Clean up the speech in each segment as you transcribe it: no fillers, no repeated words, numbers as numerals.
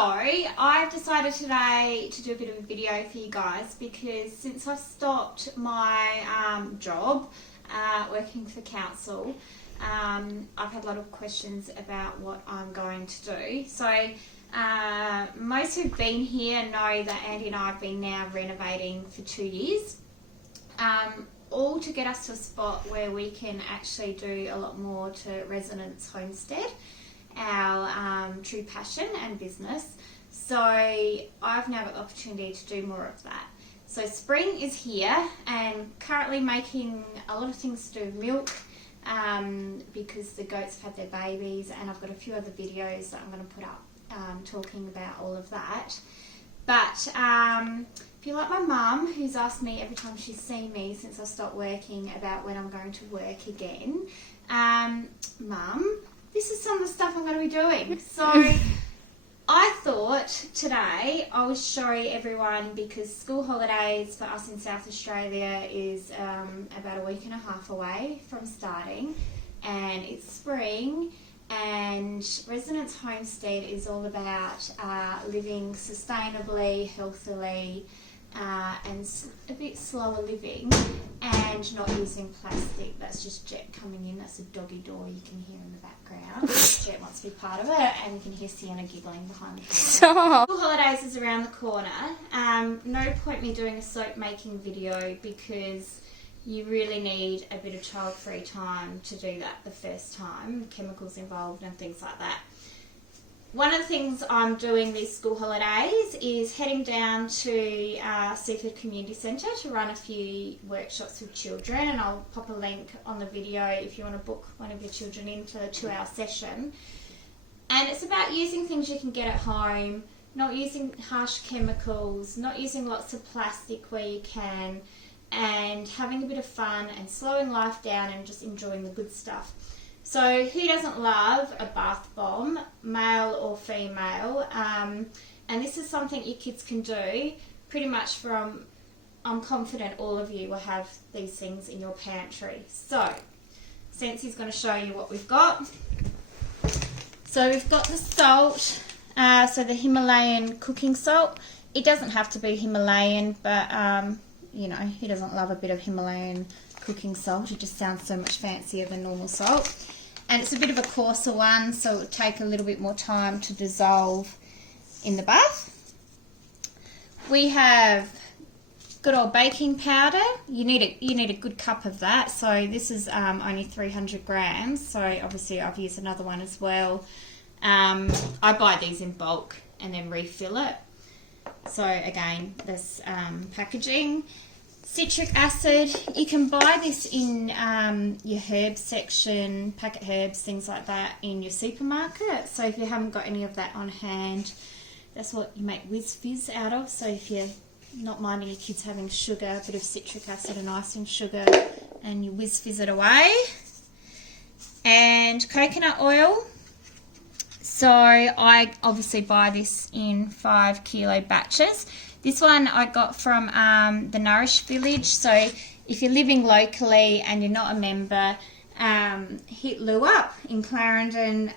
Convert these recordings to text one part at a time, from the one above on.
So I've decided today to do a bit of a video for you guys because since I've stopped my job working for council, I've had a lot of questions about what I'm going to do. So most who've been here know that Andy and I have been now renovating for 2 years, all to get us to a spot where we can actually do a lot more to residents' homestead, our true passion and business. So I've now got the opportunity to do more of that. So spring is here and currently making a lot of things to do with milk because the goats have had their babies, and I've got a few other videos that I'm going to put up talking about all of that. But if you're like my mum, who's asked me every time she's seen me since I stopped working about when I'm going to work again, Mum, this is some of the stuff I'm going to be doing. So I thought today I would show everyone, because school holidays for us in South Australia is about a week and a half away from starting, and it's spring, and Residents Homestead is all about living sustainably, healthily, and a bit slower living, and not using plastic. That's just Jet coming in. That's a doggy door you can hear in the background. Jet wants to be part of it, and you can hear Sienna giggling behind the camera. Stop. School holidays is around the corner. No point me doing a soap making video because you really need a bit of child-free time to do that the first time, chemicals involved and things like that. One of the things I'm doing these school holidays is heading down to Seaford Community Centre to run a few workshops with children, and I'll pop a link on the video if you want to book one of your children in for a 2-hour session. And it's about using things you can get at home, not using harsh chemicals, not using lots of plastic where you can, and having a bit of fun and slowing life down and just enjoying the good stuff. So who doesn't love a bath bomb, male or female? And this is something your kids can do pretty much from, I'm confident all of you will have these things in your pantry. So Sensei's going to show you what we've got. So we've got the salt, so the Himalayan cooking salt. It doesn't have to be Himalayan, but you know, who doesn't love a bit of Himalayan cooking salt? It just sounds so much fancier than normal salt. And it's a bit of a coarser one, so it would take a little bit more time to dissolve in the bath. We have good old baking powder. You need a good cup of that. So this is only 300 grams. So obviously I've used another one as well. I buy these in bulk and then refill it. So again, this packaging. Citric acid, you can buy this in your herb section, packet herbs, things like that in your supermarket. So if you haven't got any of that on hand, that's what you make whiz fizz out of. So if you're not minding your kids having sugar, a bit of citric acid and icing sugar, and you whiz fizz it away. And coconut oil. So I obviously buy this in 5 kilo batches. This one I got from the Nourish Village. So if you're living locally and you're not a member, hit Lou up in Clarendon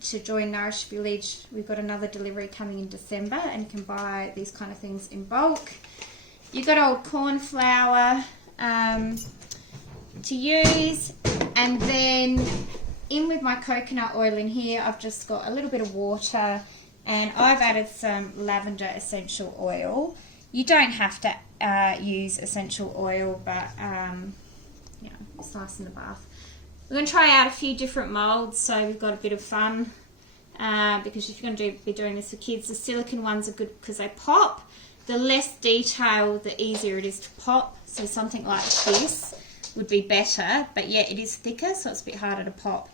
to join Nourish Village. We've got another delivery coming in December, and you can buy these kind of things in bulk. You've got old corn flour to use, and then in with my coconut oil in here, I've just got a little bit of water, and I've added some lavender essential oil. You don't have to use essential oil, but you know, it's nice in the bath. We're going to try out a few different moulds, so we've got a bit of fun, because if you're going to be doing this for kids, the silicone ones are good because they pop. The less detail, the easier it is to pop. So something like this would be better, but yeah, it is thicker, so it's a bit harder to pop.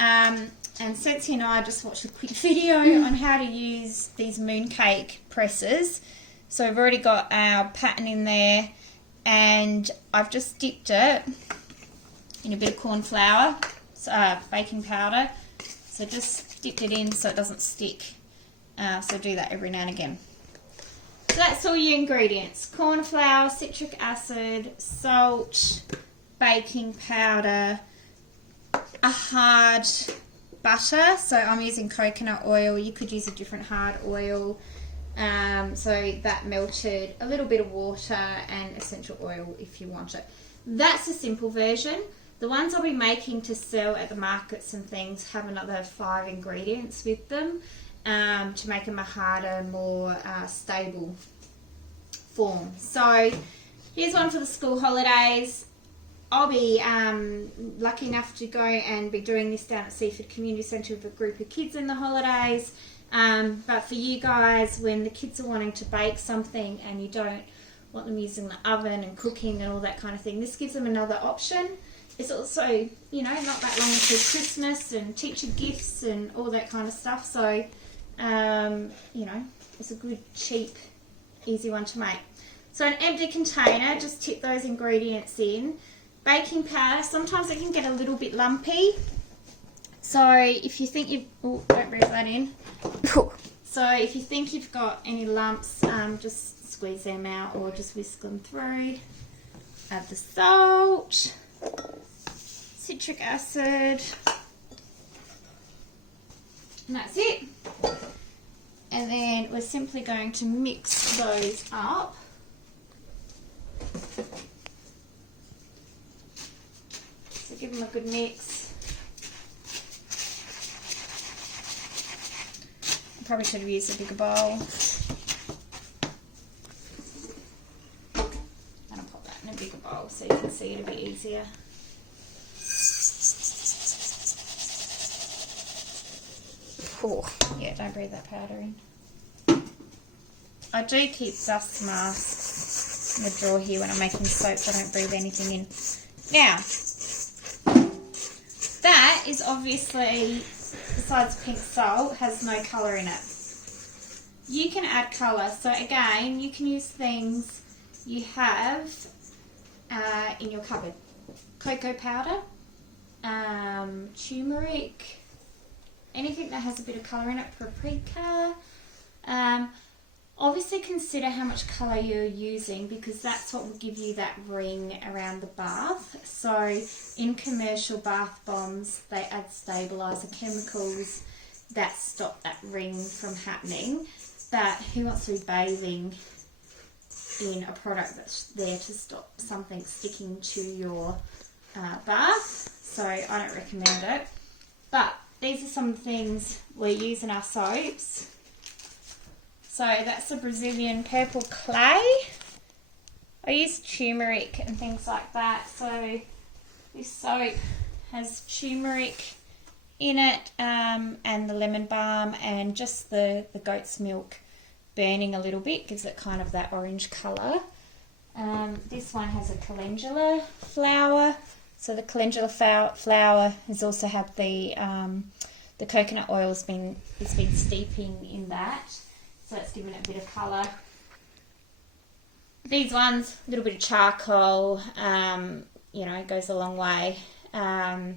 And Sensei and I just watched a quick video on how to use these mooncake presses. So we've already got our pattern in there, and I've just dipped it in a bit of corn flour, baking powder. So just dipped it in so it doesn't stick. So do that every now and again. So that's all your ingredients: corn flour, citric acid, salt, baking powder, a hard butter, so I'm using coconut oil. You could use a different hard oil. So that melted, a little bit of water and essential oil if you want it. That's a simple version. The ones I'll be making to sell at the markets and things have another 5 ingredients with them to make them a harder, more stable form. So here's one for the school holidays. I'll be lucky enough to go and be doing this down at Seaford Community Centre with a group of kids in the holidays. But for you guys, when the kids are wanting to bake something and you don't want them using the oven and cooking and all that kind of thing, this gives them another option. It's also, you know, not that long until Christmas and teacher gifts and all that kind of stuff. So, you know, it's a good, cheap, easy one to make. So an empty container, just tip those ingredients in. Baking powder, sometimes it can get a little bit lumpy. So if you think you've, oh, don't breathe that in. So if you think you've got any lumps, just squeeze them out or just whisk them through. Add the salt, citric acid, and that's it. And then we're simply going to mix those up. So give them a good mix. I probably should have used a bigger bowl. And I'll pop that in a bigger bowl so you can see it a bit easier. Oh, yeah, don't breathe that powder in. I do keep dust masks in the drawer here when I'm making soaps. I don't breathe anything in. Now, that is obviously, besides pink salt, has no colour in it. You can add colour. So again, you can use things you have in your cupboard. Cocoa powder, turmeric, anything that has a bit of colour in it, paprika. Obviously consider how much colour you're using because that's what will give you that ring around the bath. So in commercial bath bombs, they add stabiliser chemicals that stop that ring from happening. But who wants to be bathing in a product that's there to stop something sticking to your bath? So I don't recommend it. But these are some things we're using our soaps. So that's the Brazilian purple clay. I use turmeric and things like that. So this soap has turmeric in it and the lemon balm and just the goat's milk burning a little bit gives it kind of that orange colour. This one has a calendula flower. So the calendula flower has also had the coconut oil has been steeping in that. So it's given it a bit of colour. These ones, a little bit of charcoal, you know, it goes a long way. I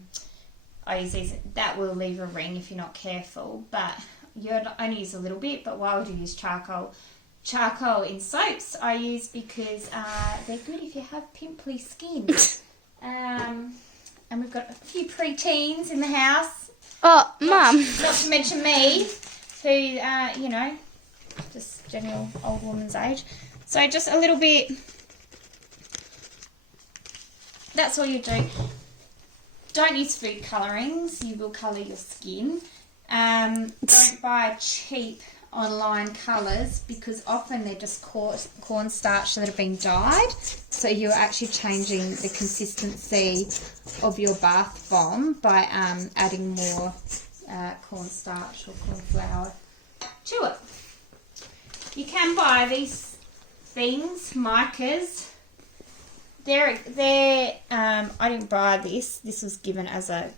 use these, that will leave a ring if you're not careful, but you only use a little bit, but why would you use charcoal? Charcoal in soaps I use because they're good if you have pimply skin. And we've got a few preteens in the house. Oh, Mum. Not to mention me, who, you know, just general old woman's age. So just a little bit, that's all you do. Don't use food colourings, you will colour your skin. Don't buy cheap online colours because often they're just cornstarch that have been dyed. So you're actually changing the consistency of your bath bomb by adding more cornstarch or corn flour to it. You can buy these things, micas. I didn't buy this. This was given as a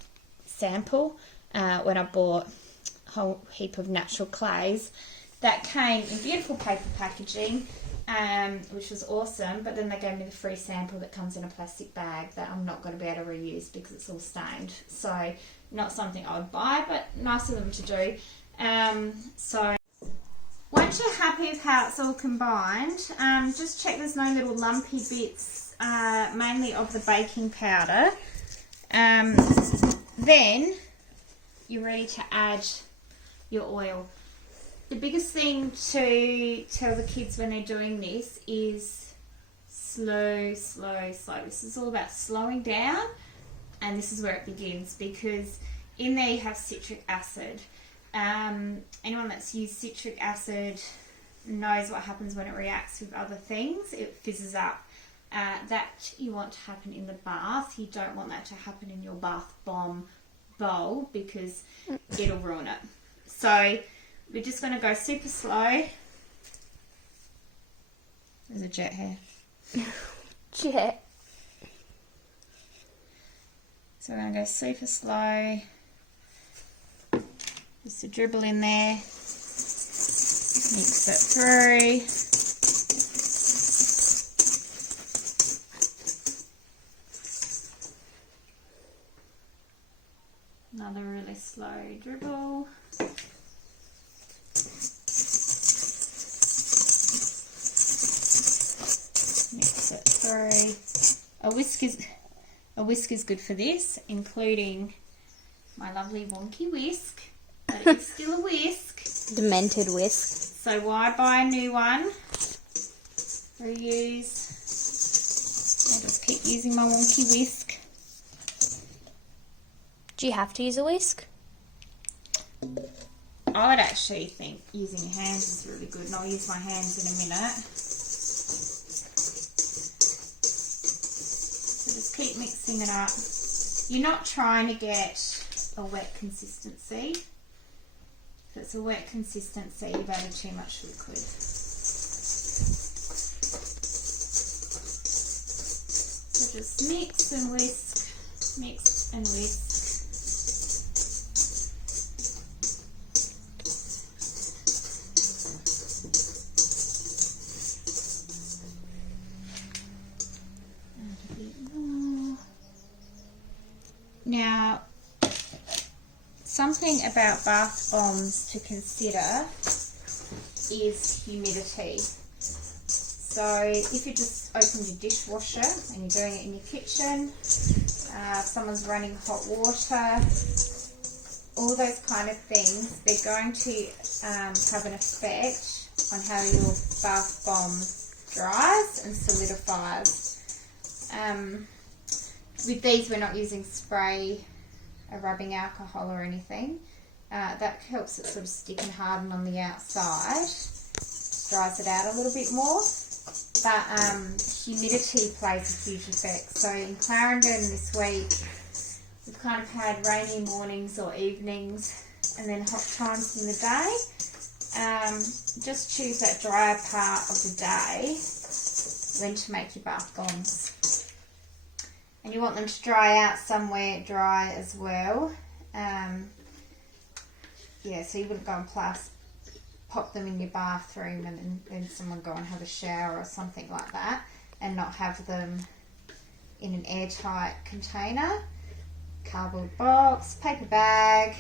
sample when I bought a whole heap of natural clays. That came in beautiful paper packaging, which was awesome. But then they gave me the free sample that comes in a plastic bag that I'm not going to be able to reuse because it's all stained. So not something I would buy, but nice of them to do. So once you're happy with how it's all combined, just check there's no little lumpy bits, mainly of the baking powder. Then you're ready to add your oil. The biggest thing to tell the kids when they're doing this is slow, slow, slow. This is all about slowing down, and this is where it begins, because in there you have citric acid. Anyone that's used citric acid knows what happens when it reacts with other things. It fizzes up. That you want to happen in the bath. You don't want that to happen in your bath bomb bowl, because it'll ruin it. So we're just going to go super slow. There's a jet here. Jet. So we're going to go super slow. Just a dribble in there. Mix it through. Another really slow dribble. Mix it through. A whisk is good for this, including my lovely wonky whisk, but it's still a whisk. Demented whisk. So why buy a new one? Reuse. I'll just keep using my wonky whisk. Do you have to use a whisk? I would actually think using your hands is really good, and I'll use my hands in a minute. So just keep mixing it up. You're not trying to get a wet consistency. If it's a wet consistency, you've added too much liquid. So just mix and whisk, mix and whisk. Now, something about bath bombs to consider is humidity. So if you just opened your dishwasher and you're doing it in your kitchen, if someone's running hot water, all those kind of things, they're going to have an effect on how your bath bomb dries and solidifies. With these, we're not using spray or rubbing alcohol or anything. That helps it sort of stick and harden on the outside, dries it out a little bit more. But humidity plays a huge effect. So in Clarendon this week, we've kind of had rainy mornings or evenings and then hot times in the day. Just choose that drier part of the day when to make your bath bombs. And you want them to dry out somewhere dry as well. Yeah, so you wouldn't go and pop them in your bathroom and then someone go and have a shower or something like that, and not have them in an airtight container, cardboard box, paper bag,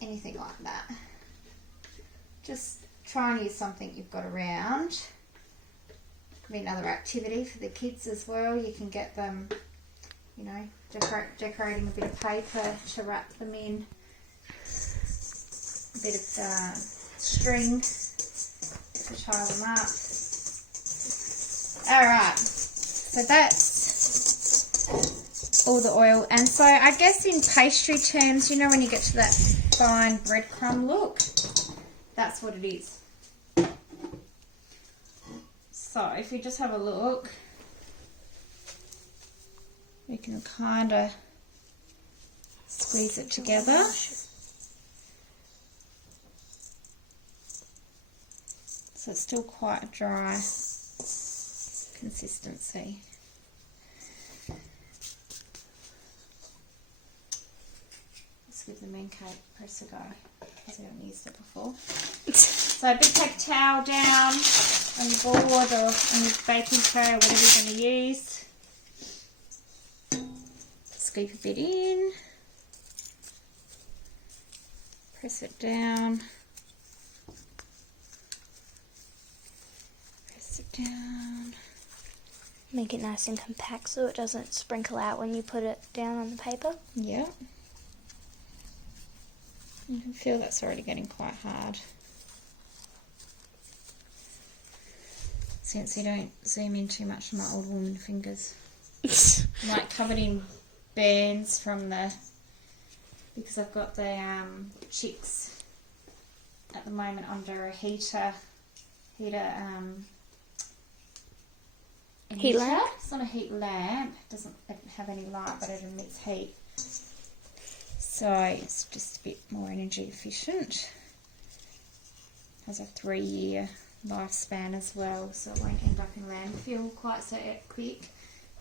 anything like that. Just try and use something you've got around. Could be another activity for the kids as well. You can get them, you know, decorating a bit of paper to wrap them in, a bit of string to tie them up. Alright, so that's all the oil. And so I guess in pastry terms, you know, when you get to that fine breadcrumb look, that's what it is. So if you just have a look, we can kind of squeeze it together. So it's still quite a dry consistency. Let's give the main cake press a go, because we haven't used it before. So a big paper towel down on your board or on your baking tray or whatever you're going to use. Scoop a bit in. Press it down. Press it down. Make it nice and compact so it doesn't sprinkle out when you put it down on the paper. Yeah. You can feel that's already getting quite hard. Since you don't zoom in too much on my old woman fingers. I'm like covered in burns from because I've got the chicks at the moment under a heat lamp. It's not a heat lamp. It doesn't have any light, but it emits heat. So it's just a bit more energy efficient. Has a 3-year lifespan as well, so it won't end up in landfill quite so quick,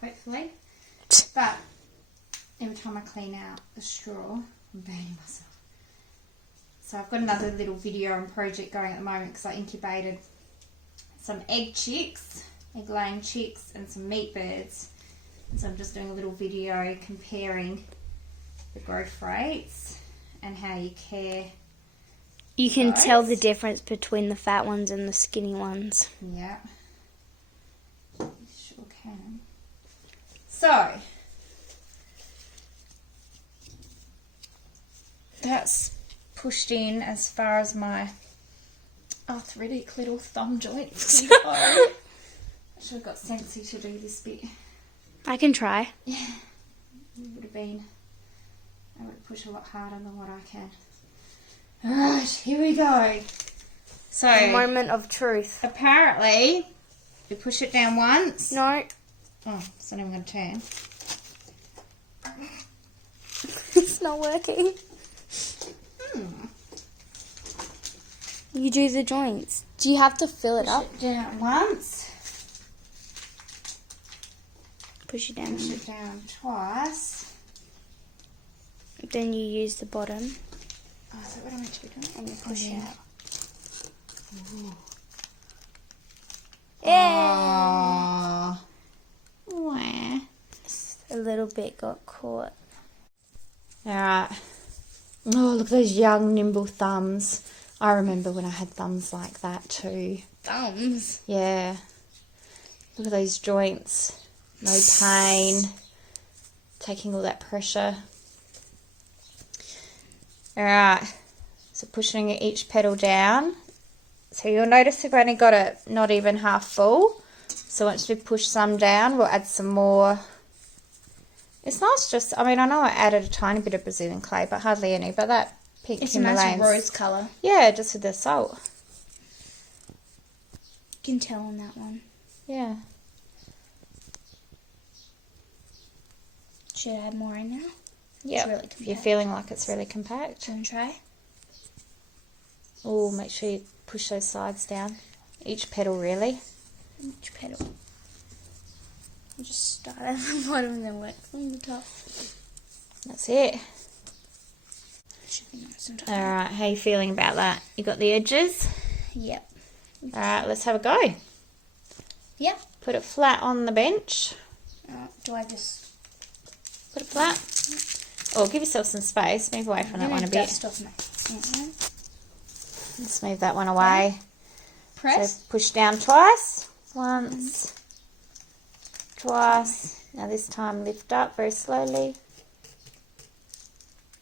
hopefully. But every time I clean out the straw, I'm burning myself. So I've got another little video and project going at the moment because I incubated some egg-laying chicks and some meat birds. And so I'm just doing a little video comparing the growth rates and how you care. You can tell the difference between the fat ones and the skinny ones. Yeah. You sure can. So, that's pushed in as far as my arthritic little thumb joints can go. I should have got Sensi to do this bit. I can try. Yeah. It would have been, I would have pushed a lot harder than what I can. Alright, here we go. So, The moment of truth. apparently, you push it down once. No. Oh, it's not even going to turn. It's not working. You do the joints. Do you have to fill it up? Push it down once. Push it down. Push it down twice. Then you use the bottom. Oh, is that what I'm meant to be doing? And you push Yeah. out. Yeah. Wah. A little bit got caught. Alright. Oh, look at those young, nimble thumbs. I remember when I had thumbs like that too. Thumbs? Yeah. Look at those joints. No pain. Taking all that pressure. Alright. So pushing each petal down. So you'll notice we've only got it not even half full. So once we push some down, we'll add some more. It's nice just, I mean, I know I added a tiny bit of Brazilian clay, but hardly any. But that pink It's a Himalayan. nice rose colour. Yeah, just with the salt. You can tell on that one. Yeah. Should I add more in now? Yeah. Really You're feeling like it's really compact. Can I try? Oh, make sure you push those sides down. Each petal, really. Each petal. I'll just start at the bottom and then work from the top. That's it. Should be nice and tight. Alright, how are you feeling about that? You got the edges? Yep. Alright, let's have a go. Yep. Put it flat on the bench. Do I just... Put it flat. Oh, give yourself some space. Move away from that one a bit. Dust off my hand. Let's move that one away. Press. So push down twice. Once. Twice. Now this time lift up very slowly.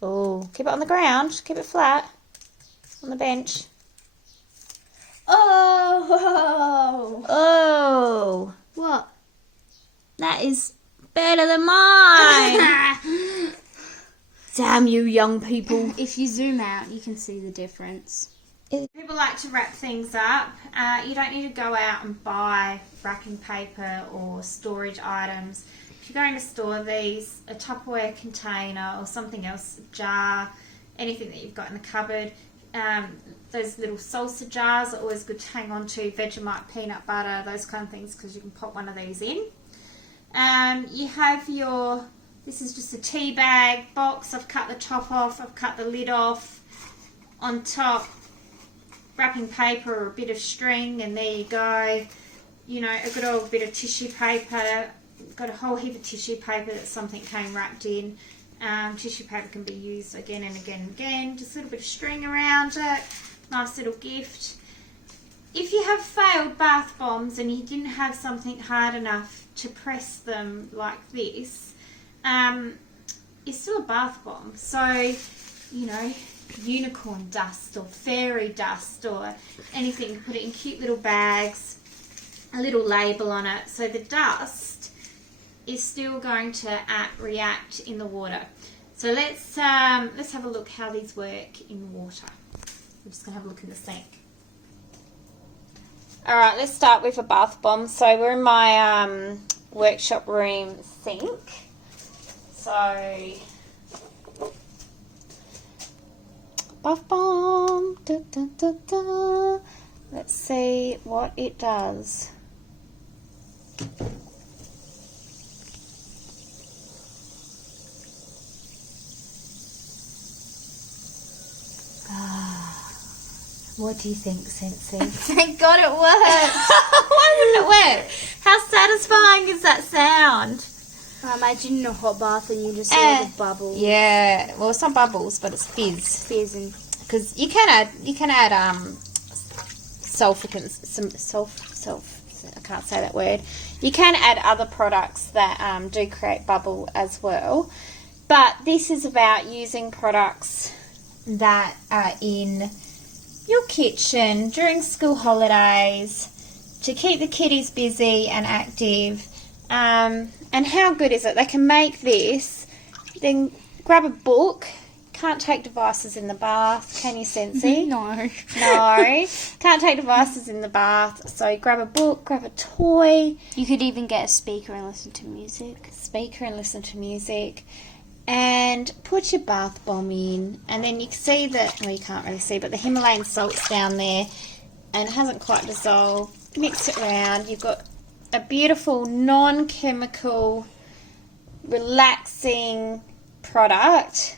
Oh, keep it on the ground. Keep it flat. On the bench. Oh! Oh! What? That is better than mine! Damn you young people. If you zoom out, you can see the difference. People like to wrap things up. You don't need to go out and buy wrapping paper or storage items. If you're going to store these, a Tupperware container or something else, a jar, anything that you've got in the cupboard, those little salsa jars are always good to hang on to, Vegemite, peanut butter, those kind of things, because you can pop one of these in. You have your, this is just a tea bag box. I've cut the top off, I've cut the lid off. On top, wrapping paper or a bit of string, and there you go. You know, a good old bit of tissue paper. Got a whole heap of tissue paper that something came wrapped in. Tissue paper can be used again and again and again. Just a little bit of string around it. Nice little gift. If you have failed bath bombs and you didn't have something hard enough to press them like this, it's still a bath bomb. So you know, unicorn dust or fairy dust or anything. You can put it in cute little bags, a little label on it, so the dust is still going to react in the water. So let's have a look how these work in water. We're just going to have a look in the sink. Alright, let's start with a bath bomb. So we're in my workshop room sink. So, bath bomb. Da, da, da, da. Let's see what it does. What do you think, Sensi? Thank God it worked. Why didn't it work? How satisfying is that sound? I imagine in a hot bath and you just see all the bubbles. Yeah, well, it's not bubbles, but it's fizz. Fizzing. Because you can add sulficants, I can't say that word. You can add other products that do create bubble as well. But this is about using products that are in your kitchen during school holidays to keep the kiddies busy and active. And how good is it? They can make this, then grab a book. Can't take devices in the bath, can you, Sensi? No. No. Can't take devices in the bath. So grab a book, grab a toy. You could even get a speaker and listen to music. And put your bath bomb in, and then you can see that, well, you can't really see, but the Himalayan salt's down there and it hasn't quite dissolved. Mix it around. You've got a beautiful non-chemical relaxing product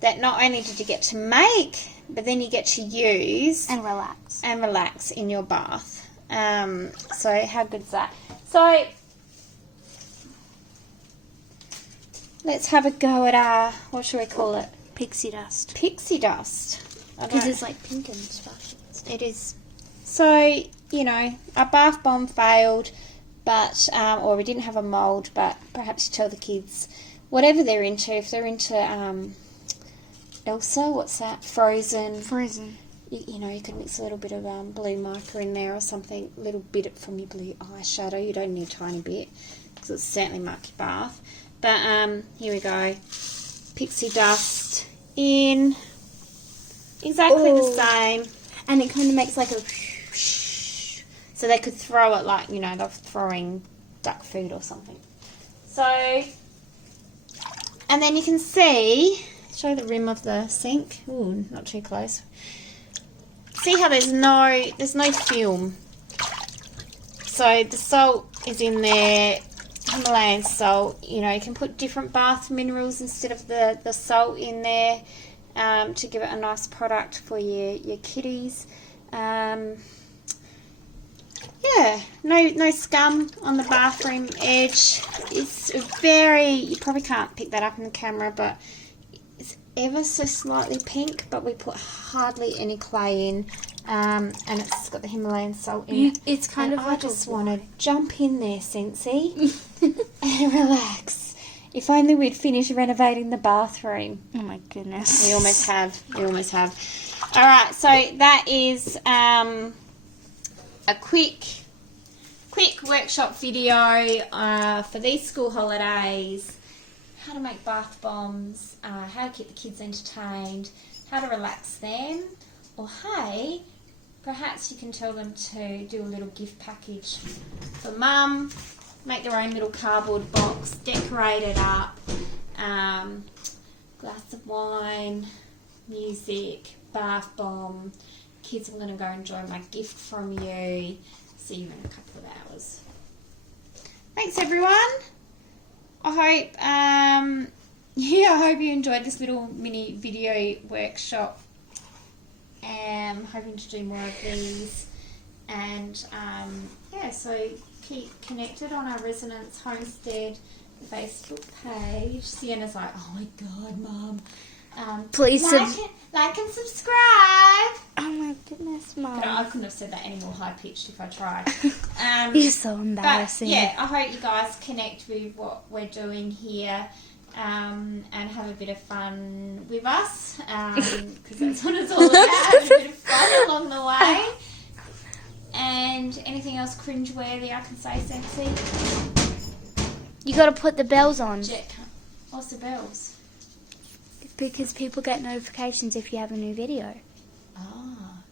that not only did you get to make, but then you get to use And relax. In your bath. So how good is that? So let's have a go at our, what should we call it? Pixie dust. Pixie dust. Because it's like pink and sparkly. It is. So, you know, our bath bomb failed, but, or we didn't have a mould, but perhaps you tell the kids, whatever they're into, if they're into Elsa, what's that? Frozen. You know, you could mix a little bit of blue mica in there or something, a little bit from your blue eyeshadow. You don't need a tiny bit, because it'll certainly mark your bath. But here we go. Pixie dust in. Exactly the same. And it kind of makes like a... So they could throw it like, you know, they're throwing duck food or something. So, and then you can see, show the rim of the sink. Ooh, not too close. See how there's no film. So the salt is in there, Himalayan salt. You know, you can put different bath minerals instead of the salt in there to give it a nice product for your kiddies. Yeah, no scum on the bathroom edge. It's very, you probably can't pick that up in the camera, but it's ever so slightly pink, but we put hardly any clay in, and it's got the Himalayan salt in it. It's kind of like I just want to jump in there, Sensi, and relax. If only we'd finished renovating the bathroom. Oh my goodness. We almost have. Alright, so that is a quick workshop video for these school holidays. How to make bath bombs, how to keep the kids entertained, how to relax them, or hey, perhaps you can tell them to do a little gift package for mum, make their own little cardboard box, decorate it up, glass of wine, music, bath bomb. Kids, I'm going to go enjoy my gift from you. See you in a couple of hours. Thanks, everyone. I hope you enjoyed this little mini video workshop. Hoping to do more of these. And yeah, so keep connected on our Resonance Homestead Facebook page. Sienna's like, oh my God, Mum. Please like and subscribe. Oh my goodness, Mum. But I couldn't have said that any more high pitched if I tried. You're so embarrassing. But yeah, I hope you guys connect with what we're doing here. and have a bit of fun with us, because that's what it's all about, having a bit of fun along the way. And anything else cringeworthy I can say, Sexy? You got to put the bells on. What's the bells? Because people get notifications if you have a new video. Ah,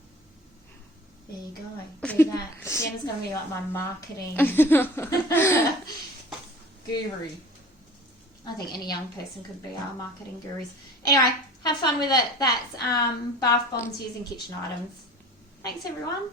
there you go. Do that. Jenna's going to be like my marketing guru. I think any young person could be our marketing gurus. Anyway, have fun with it. That's bath bombs using kitchen items. Thanks, everyone.